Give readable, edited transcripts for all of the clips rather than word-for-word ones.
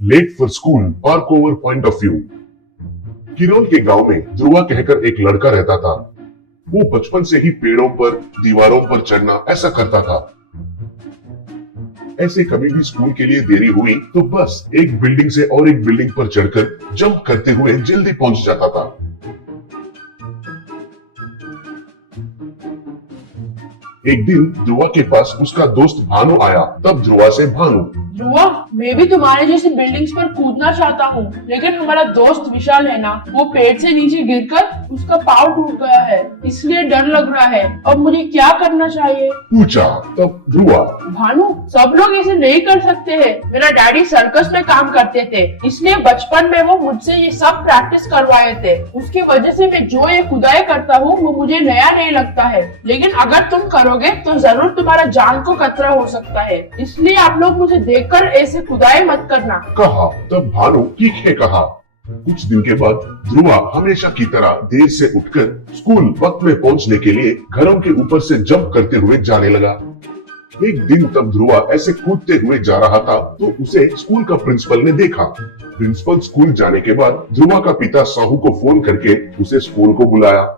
Late for school park over point of view. Kirol के गांव में ध्रुवा कहकर एक लड़का रहता था। वो बचपन से ही पेड़ों पर, दीवारों पर चढ़ना ऐसा करता था। ऐसे कभी भी स्कूल के लिए देरी हुई तो बस एक बिल्डिंग से और एक बिल्डिंग पर चढ़कर जंप करते हुए जल्दी पहुंच जाता था। एक दिन ध्रुवा के पास उसका दोस्त भानु आया। तब ध्रुवा से भानु, ध्रुवा, मैं भी तुम्हारे जैसे बिल्डिंग्स पर कूदना चाहता हूँ, लेकिन हमारा दोस्त विशाल है ना, वो पेड़ से नीचे गिरकर उसका पाँव टूट गया है, इसलिए डर लग रहा है। अब मुझे क्या करना चाहिए? पूछा। तब ध्रुवा, भानु, सब लोग ऐसे नहीं कर सकते हैं। मेरा डैडी सर्कस में काम करते थे, इसलिए बचपन में वो मुझसे ये सब प्रैक्टिस करवाए थे। उसकी वजह से मैं जो ये खुदाई करता हूँ वो मुझे नया नहीं लगता है, लेकिन अगर तुम करोगे तो जरूर तुम्हारा जान को खतरा हो सकता है, इसलिए आप लोग मुझे देखकर ऐसे खुदाई मत करना। कहा। तब भानु ठीक है कहा। कुछ दिन के बाद ध्रुवा हमेशा की तरह देर से उठकर स्कूल वक्त में पहुंचने के लिए घरों के ऊपर से जंप करते हुए जाने लगा। एक दिन तब ध्रुवा ऐसे कूदते हुए जा रहा था तो उसे स्कूल का प्रिंसिपल ने देखा। प्रिंसिपल स्कूल जाने के बाद ध्रुवा का पिता साहू को फोन करके उसे स्कूल को बुलाया।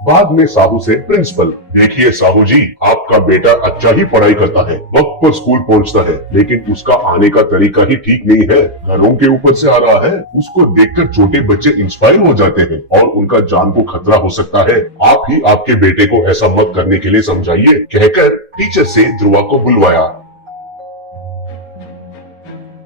बाद में साहू से प्रिंसिपल, देखिए साहू जी, आपका बेटा अच्छा ही पढ़ाई करता है, वक्त पर स्कूल पहुंचता है, लेकिन उसका आने का तरीका ही ठीक नहीं है। घरों के ऊपर से आ रहा है। उसको देखकर छोटे बच्चे इंस्पायर हो जाते हैं और उनका जान को खतरा हो सकता है। आप ही आपके बेटे को ऐसा मत करने के लिए समझाइए, कहकर टीचर से ध्रुवा को बुलवाया।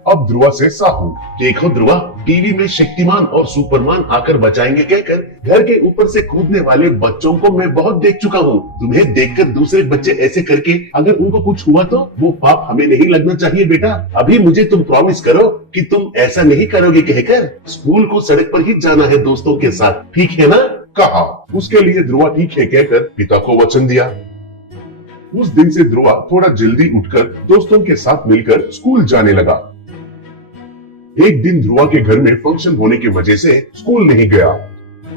अब ध्रुवा से साहू, देखो ध्रुवा, टीवी में शक्तिमान और सुपरमान आकर बचाएंगे कहकर घर के ऊपर से कूदने वाले बच्चों को मैं बहुत देख चुका हूँ। तुम्हें देखकर दूसरे बच्चे ऐसे करके अगर उनको कुछ हुआ तो वो पाप हमें नहीं लगना चाहिए बेटा। अभी मुझे तुम प्रॉमिस करो कि तुम ऐसा नहीं करोगे कहकर स्कूल को सड़क पर ही जाना है दोस्तों के साथ, ठीक है ना? कहा। उसके लिए ध्रुवा ठीक है कहकर पिता को वचन दिया। उस दिन से ध्रुवा थोड़ा जल्दी उठकर दोस्तों के साथ मिलकर स्कूल जाने लगा। एक दिन ध्रुवा के घर में फंक्शन होने की वजह से स्कूल नहीं गया।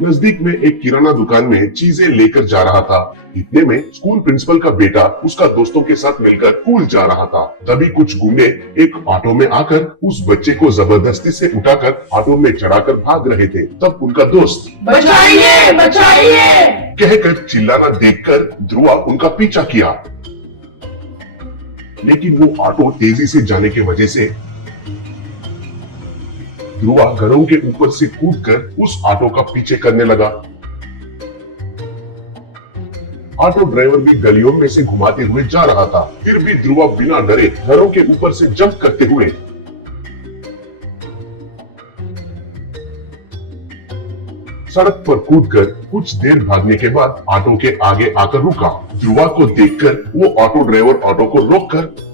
नजदीक में एक किराना दुकान में चीजें लेकर जा रहा था। इतने में स्कूल प्रिंसिपल का बेटा उसका दोस्तों के साथ मिलकर स्कूल जा रहा था। तभी कुछ गुंडे एक ऑटो में आकर उस बच्चे को जबरदस्ती से उठाकर ऑटो में चढ़ाकर भाग रहे थे। तब उनका दोस्त, बचाइए, बचाइए, कहकर चिल्लाना देखकर ध्रुवा उनका पीछा किया, लेकिन वो ऑटो तेजी से जाने की वजह से ध्रुवा घरों के ऊपर से कूदकर उस ऑटो का पीछे करने लगा। ऑटो ड्राइवर भी गलियों में से घुमाते हुए जा रहा था। फिर भी ध्रुवा बिना डरे घरों के ऊपर से जंप करते हुए सड़क पर कूदकर कुछ देर भागने के बाद ऑटो के आगे आकर रुका। ध्रुवा को देखकर वो ऑटो ड्राइवर ऑटो को रोककर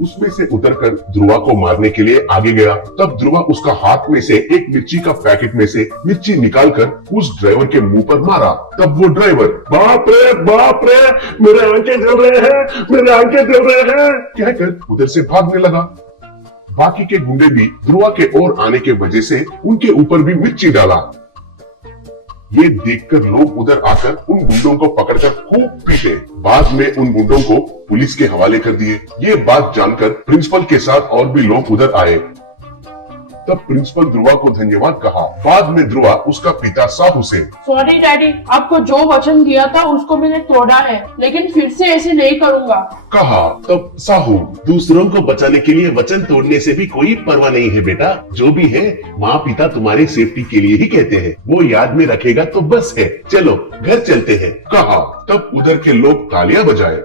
उसमें से उतरकर ध्रुवा को मारने के लिए आगे गया। तब ध्रुवा उसका हाथ में से एक मिर्ची का पैकेट में से मिर्ची निकालकर उस ड्राइवर के मुंह पर मारा। तब वो ड्राइवर, बाप रे, मेरे आंखें जल रहे हैं, मेरे आंखें जल रहे हैं, कहकर उधर से भागने लगा। बाकी के गुंडे भी ध्रुवा के ओर आने के वजह से उनके ऊपर भी मिर्ची डाला। ये देखकर लोग उधर आकर उन गुंडों को पकड़कर खूब पीटे। बाद में उन गुंडों को पुलिस के हवाले कर दिए। ये बात जानकर प्रिंसिपल के साथ और भी लोग उधर आए। तब प्रिंसिपल ध्रुवा को धन्यवाद कहा। बाद में ध्रुवा उसका पिता साहू से, सॉरी डैडी, आपको जो वचन दिया था उसको मैंने तोड़ा है, लेकिन फिर से ऐसे नहीं करूँगा, कहा। तब साहू, दूसरों को बचाने के लिए वचन तोड़ने से भी कोई परवाह नहीं है बेटा। जो भी है माँ पिता तुम्हारे सेफ्टी के लिए ही कहते हैं, वो याद में रखेगा तो बस है। चलो घर चलते हैं, कहा। तब उधर के लोग तालियां बजाए।